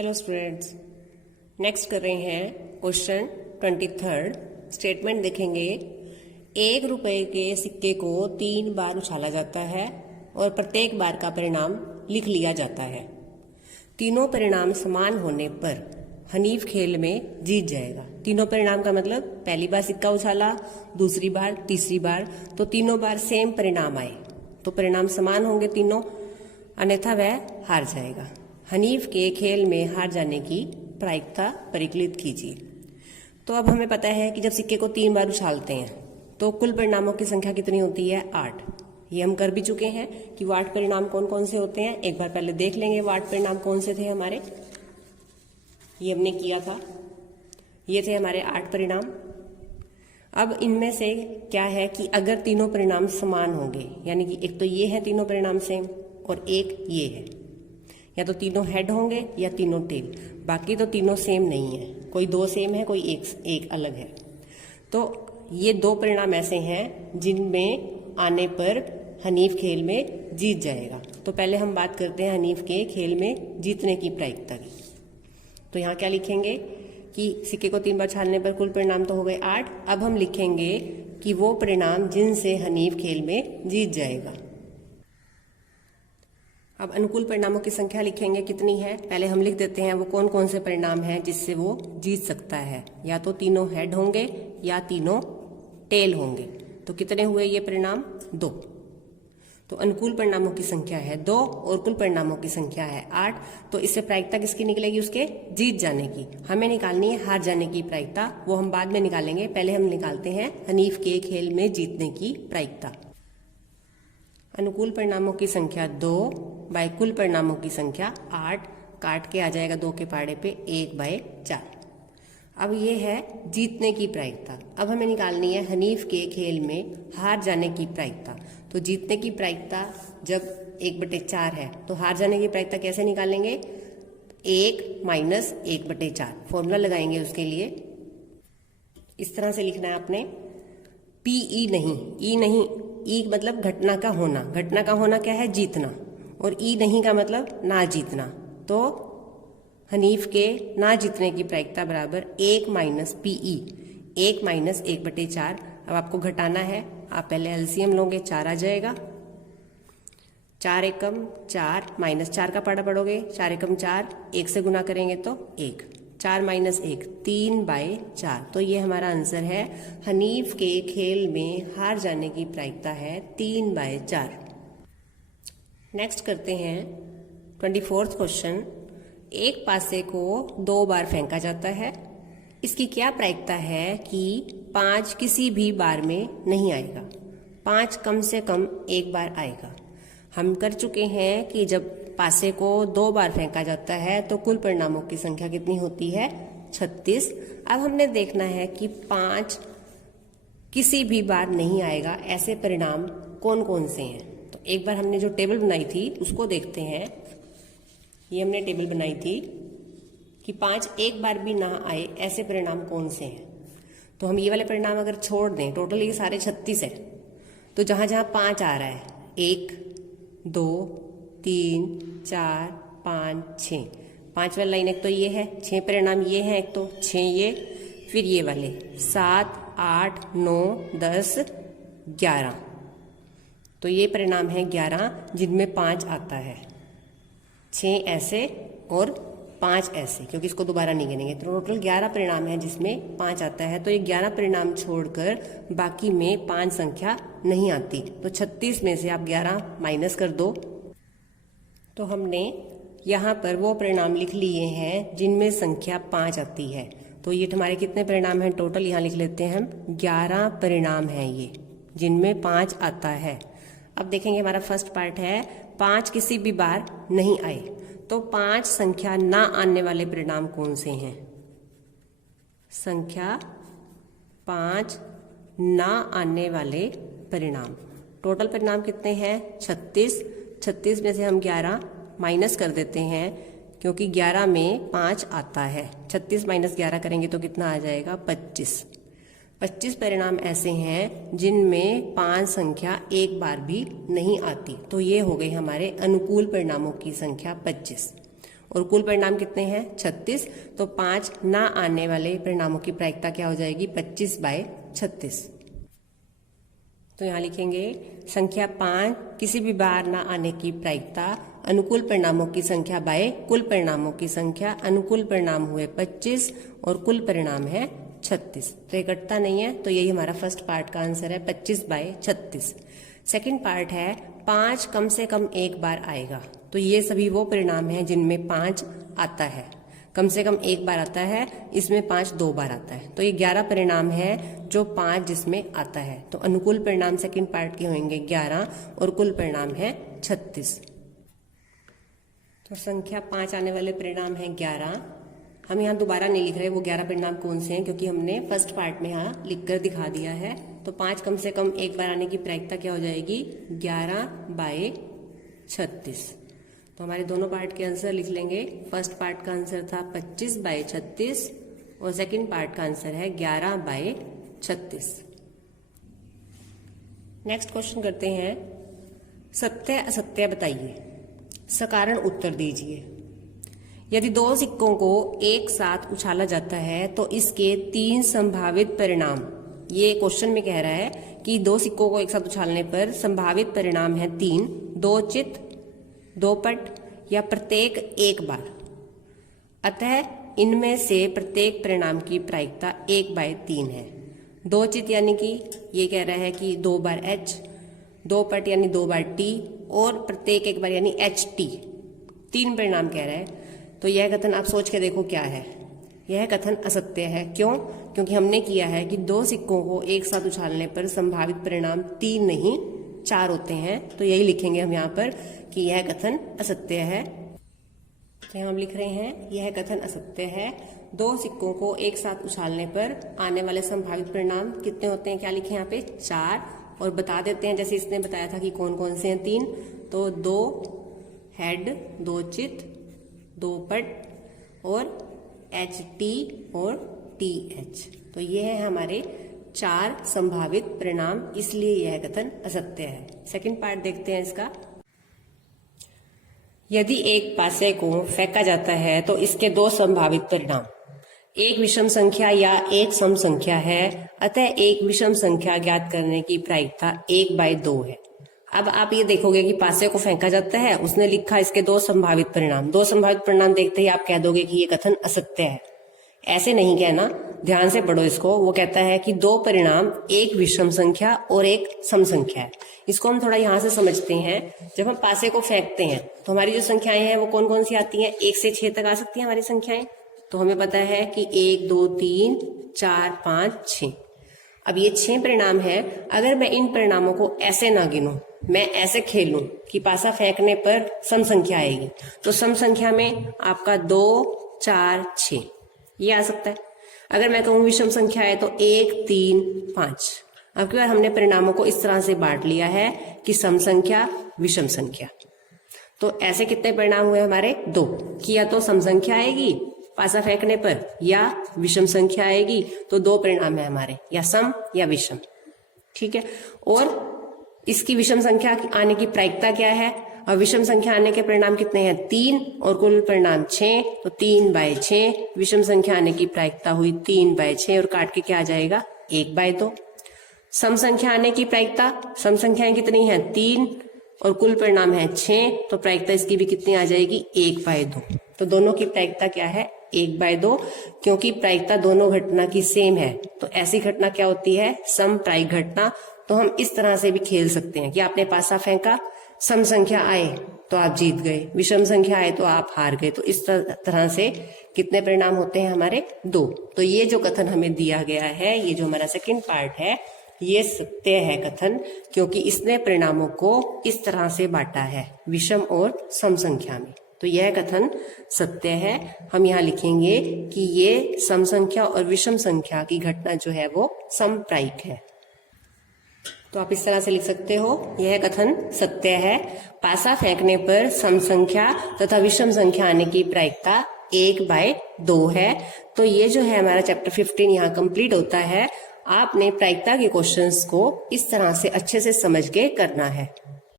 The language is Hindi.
हेलो स्टूडेंट्स, नेक्स्ट कर रहे हैं क्वेश्चन 23। स्टेटमेंट देखेंगे। 1 रुपए के सिक्के को 3 बार उछाला जाता है और प्रत्येक बार का परिणाम लिख लिया जाता है। तीनों परिणाम समान होने पर हनीफ खेल में जीत जाएगा। तीनों परिणाम का मतलब पहली बार सिक्का उछाला, दूसरी बार, तीसरी बार, तो तीनों बार सेम परिणाम आए तो परिणाम समान होंगे तीनों, अन्यथा वह हार जाएगा। हनीफ के खेल में हार जाने की प्रायिकता परिकलित कीजिए। तो अब हमें पता है कि जब सिक्के को 3 बार उछालते हैं तो कुल परिणामों की संख्या कितनी होती है? 8। ये हम कर भी चुके हैं कि वो 8 परिणाम कौन कौन से होते हैं। एक बार पहले देख लेंगे वो 8 परिणाम कौन से थे हमारे। ये हमने किया था, ये थे हमारे 8 परिणाम। अब इनमें से क्या है कि अगर तीनों परिणाम समान होंगे, यानी कि एक तो ये है तीनों परिणाम सेम और एक ये है, या तो तीनों हेड होंगे या तीनों टेल, बाकी तो तीनों सेम नहीं है। कोई 2 सेम है, कोई एक अलग है। तो ये 2 परिणाम ऐसे हैं जिनमें आने पर हनीफ खेल में जीत जाएगा। तो पहले हम बात करते हैं हनीफ के खेल में जीतने की प्रायिकता की। तो यहाँ क्या लिखेंगे कि सिक्के को 3 बार छालने पर कुल परिणाम तो हो गए 8। अब हम लिखेंगे कि वो परिणाम जिनसे हनीफ खेल में जीत जाएगा। अब अनुकूल परिणामों की संख्या लिखेंगे कितनी है। पहले हम लिख देते हैं वो कौन कौन से परिणाम हैं जिससे वो जीत सकता है। या तो तीनों हेड होंगे या तीनों टेल होंगे। तो कितने हुए ये परिणाम? 2। तो अनुकूल परिणामों की संख्या है 2 और कुल परिणामों की संख्या है 8। तो इससे प्रायिकता किसकी निकलेगी? उसके जीत जाने की। हमें निकालनी है हार जाने की प्रायिकता, वो हम बाद में निकालेंगे। पहले हम निकालते हैं हनीफ के खेल में जीतने की प्रायिकता। अनुकूल परिणामों की संख्या 2 बाय कुल परिणामों की संख्या 8, काट के आ जाएगा 2 के पहाड़े पे 1/4। अब ये है जीतने की प्रायिकता। अब हमें निकालनी है हनीफ के खेल में हार जाने की प्रायिकता। तो जीतने की प्रायिकता जब 1/4 है तो हार जाने की प्रायिकता कैसे निकालेंगे? 1 माइनस 1/4 फॉर्मूला लगाएंगे उसके लिए। इस तरह से लिखना है आपने, PE नहीं, E नहीं। ई मतलब घटना का होना। घटना का होना क्या है? जीतना। और ई नहीं का मतलब ना जीतना। तो हनीफ के ना जीतने की प्रायिकता बराबर 1 माइनस PE, 1 माइनस 1/4। अब आपको घटाना है, आप पहले एलसीएम लोगे, 4 आ जाएगा। 4 एकम 4 माइनस 4 का पाड़ा पढ़ोगे, 4 एकम 4, 1 से गुना करेंगे तो 1, 4 माइनस 1 3/4। तो ये हमारा आंसर है। हनीफ के खेल में हार जाने की प्रायिकता है 3/4। नेक्स्ट करते हैं 24th क्वेश्चन। एक पासे को 2 बार फेंका जाता है। इसकी क्या प्रायिकता है कि 5 किसी भी बार में नहीं आएगा? 5 कम से कम एक बार आएगा। हम कर चुके हैं कि जब पासे को 2 बार फेंका जाता है तो कुल परिणामों की संख्या कितनी होती है? 36। अब हमने देखना है कि 5 किसी भी बार नहीं आएगा, ऐसे परिणाम कौन कौन से हैं। तो एक बार हमने जो टेबल बनाई थी उसको देखते हैं। ये हमने टेबल बनाई थी कि 5 एक बार भी ना आए ऐसे परिणाम कौन से हैं। तो हम ये वाले परिणाम अगर छोड़ दें, टोटल ये सारे 36 है, तो जहां जहां 5 आ रहा है, 1 2 3 4 5 6, 5 वाला लाइन एक तो ये है, 6 परिणाम ये हैं, एक तो 6 ये, फिर ये वाले 7 8 9 10 11। तो ये परिणाम है 11 जिनमें 5 आता है। 6 ऐसे और 5 ऐसे, क्योंकि इसको दोबारा नहीं गिनेंगे। तो टोटल 11 परिणाम है जिसमें 5 आता है। तो ये 11 परिणाम छोड़कर बाकी में 5 संख्या नहीं आती। तो 36 में से आप 11 माइनस कर दो। तो हमने यहाँ पर वो परिणाम लिख लिए हैं जिनमें संख्या 5 आती है। तो ये हमारे कितने परिणाम हैं टोटल? यहाँ लिख लेते हैं हम, 11 परिणाम हैं ये जिनमें 5 आता है। अब देखेंगे हमारा फर्स्ट पार्ट है 5 किसी भी बार नहीं आए। तो 5 संख्या ना आने वाले परिणाम कौन से हैं? संख्या 5 ना आने वाले परिणाम, टोटल परिणाम कितने हैं? 36। 36 में से हम 11 माइनस कर देते हैं क्योंकि 11 में 5 आता है। 36 माइनस 11 करेंगे तो कितना आ जाएगा? 25। 25 परिणाम ऐसे हैं जिनमें 5 संख्या एक बार भी नहीं आती। तो ये हो गई हमारे अनुकूल परिणामों की संख्या 25। और कुल परिणाम कितने हैं 36। तो 5 ना आने वाले परिणामों की प्रायिकता क्या हो जाएगी 25/36। तो यहाँ लिखेंगे संख्या 5 किसी भी बार ना आने की प्रायिकता अनुकूल परिणामों की संख्या बाय कुल परिणामों की संख्या। अनुकूल परिणाम हुए 25 और कुल परिणाम है 36। तो ये कटता नहीं है, तो यही हमारा फर्स्ट पार्ट का आंसर है 25/36। सेकंड पार्ट है 5 कम से कम एक बार आएगा। तो ये सभी वो परिणाम हैं जिनमें 5 आता है, कम से कम एक बार आता है, इसमें 5 2 बार आता है। तो ये 11 परिणाम है जो 5 जिसमें आता है। तो अनुकूल परिणाम सेकंड पार्ट के होंगे 11 और कुल परिणाम है 36। तो संख्या 5 आने वाले परिणाम है 11। हम यहाँ दोबारा नहीं लिख रहे वो 11 परिणाम कौन से हैं, क्योंकि हमने फर्स्ट पार्ट में यहाँ लिखकर दिखा दिया है। तो 5 कम से कम एक बार आने की प्रायिकता क्या हो जाएगी 11/36। तो हमारे दोनों पार्ट के आंसर लिख लेंगे। फर्स्ट पार्ट का आंसर था 25/36 और सेकंड पार्ट का आंसर है 11/36। नेक्स्ट क्वेश्चन करते हैं, सत्य असत्य बताइए, सकारण उत्तर दीजिए। यदि 2 सिक्कों को एक साथ उछाला जाता है तो इसके 3 संभावित परिणाम, ये क्वेश्चन में कह रहा है कि 2 सिक्कों को एक साथ उछालने पर संभावित परिणाम है 3, 2 चित, 2 पट या प्रत्येक एक बार। अतः इनमें से प्रत्येक परिणाम की प्रायिकता 1/3 है। 2 चित यानी कि ये कह रहा है कि 2 बार H, 2 पट यानी 2 बार T और प्रत्येक एक बार यानी HT। 3 परिणाम कह रहा है। तो यह कथन आप सोच के देखो क्या है। यह कथन असत्य है। क्यों? क्योंकि हमने किया है कि 2 सिक्कों को एक साथ उछालने पर संभावित परिणाम 3 नहीं 4 होते हैं। तो यही लिखेंगे हम यहाँ पर कि यह कथन असत्य है। क्या हम लिख रहे हैं, यह कथन असत्य है। 2 सिक्कों को एक साथ उछालने पर आने वाले संभावित परिणाम कितने होते हैं, क्या लिखे यहाँ पे 4। और बता देते हैं जैसे इसने बताया था कि कौन कौन से हैं 3। तो 2 हेड, 2 चित, 2 पट और HT और TH। तो ये है हमारे 4 संभावित परिणाम, इसलिए यह कथन असत्य है। सेकंड पार्ट देखते हैं इसका। यदि एक पासे को फेंका जाता है तो इसके 2 संभावित परिणाम, एक विषम संख्या या एक सम संख्या है। अतः एक विषम संख्या ज्ञात करने की प्रायिकता 1/2 है। अब आप ये देखोगे कि पासे को फेंका जाता है, उसने लिखा इसके 2 संभावित परिणाम। 2 संभावित परिणाम देखते ही आप कह दोगे कि ये कथन असत्य है। ऐसे नहीं कहना, ध्यान से पढ़ो इसको। वो कहता है कि 2 परिणाम, एक विषम संख्या और एक सम संख्या है। इसको हम थोड़ा यहाँ से समझते हैं। जब हम पासे को फेंकते हैं तो हमारी जो संख्याएं हैं वो कौन कौन सी आती हैं, 1 से 6 तक आ सकती हैं हमारी संख्याएं। तो हमें पता है कि 1 2 3 4 5 6। अब ये 6 परिणाम है। अगर मैं इन परिणामों को ऐसे ना गिनूं, मैं ऐसे खेलूं कि पासा फेंकने पर सम संख्या आएगी, तो सम संख्या में आपका 2 4 6 ये आ सकता है। अगर मैं कहूं विषम संख्या है तो 1 3 5। अब की बार हमने परिणामों को इस तरह से बांट लिया है कि सम संख्या विषम संख्या। तो ऐसे कितने परिणाम हुए हमारे 2, कि या तो सम संख्या आएगी पासा फेंकने पर या विषम संख्या आएगी। तो 2 परिणाम है हमारे, या सम या विषम। ठीक है। और इसकी विषम संख्या आने की प्रायिकता क्या है, और विषम संख्या आने के परिणाम कितने हैं 3 और कुल परिणाम 6। तो 3/6 विषम संख्या आने की प्रायिकता हुई 3/6 और काट के क्या आ जाएगा 1/2। सम संख्या आने की प्रायिकता, सम संख्याएं कितनी हैं 3 और कुल परिणाम है 6। तो प्रायिकता इसकी भी कितनी आ जाएगी 1/2। तो दोनों की प्रायिकता क्या है 1/2, क्योंकि प्रायिकता दोनों घटना की सेम है। तो ऐसी घटना क्या होती है सम प्रायिक घटना। तो हम इस तरह से भी खेल सकते हैं कि आपने पासा फेंका, सम संख्या आए तो आप जीत गए, विषम संख्या आए तो आप हार गए। तो इस तरह से कितने परिणाम होते हैं हमारे 2। तो ये जो कथन हमें दिया गया है, ये जो हमारा सेकंड पार्ट है, ये सत्य है कथन, क्योंकि इसने परिणामों को इस तरह से बांटा है विषम और सम संख्या में। तो यह कथन सत्य है। हम यहाँ लिखेंगे कि ये सम संख्या और विषम संख्या की घटना जो है वो समप्रायिक है। तो आप इस तरह से लिख सकते हो, यह कथन सत्य है। पासा फेंकने पर सम संख्या तथा विषम संख्या आने की प्रायिकता 1/2 है। तो ये जो है हमारा चैप्टर 15 यहाँ कंप्लीट होता है। आपने प्रायिकता के क्वेश्चंस को इस तरह से अच्छे से समझ के करना है।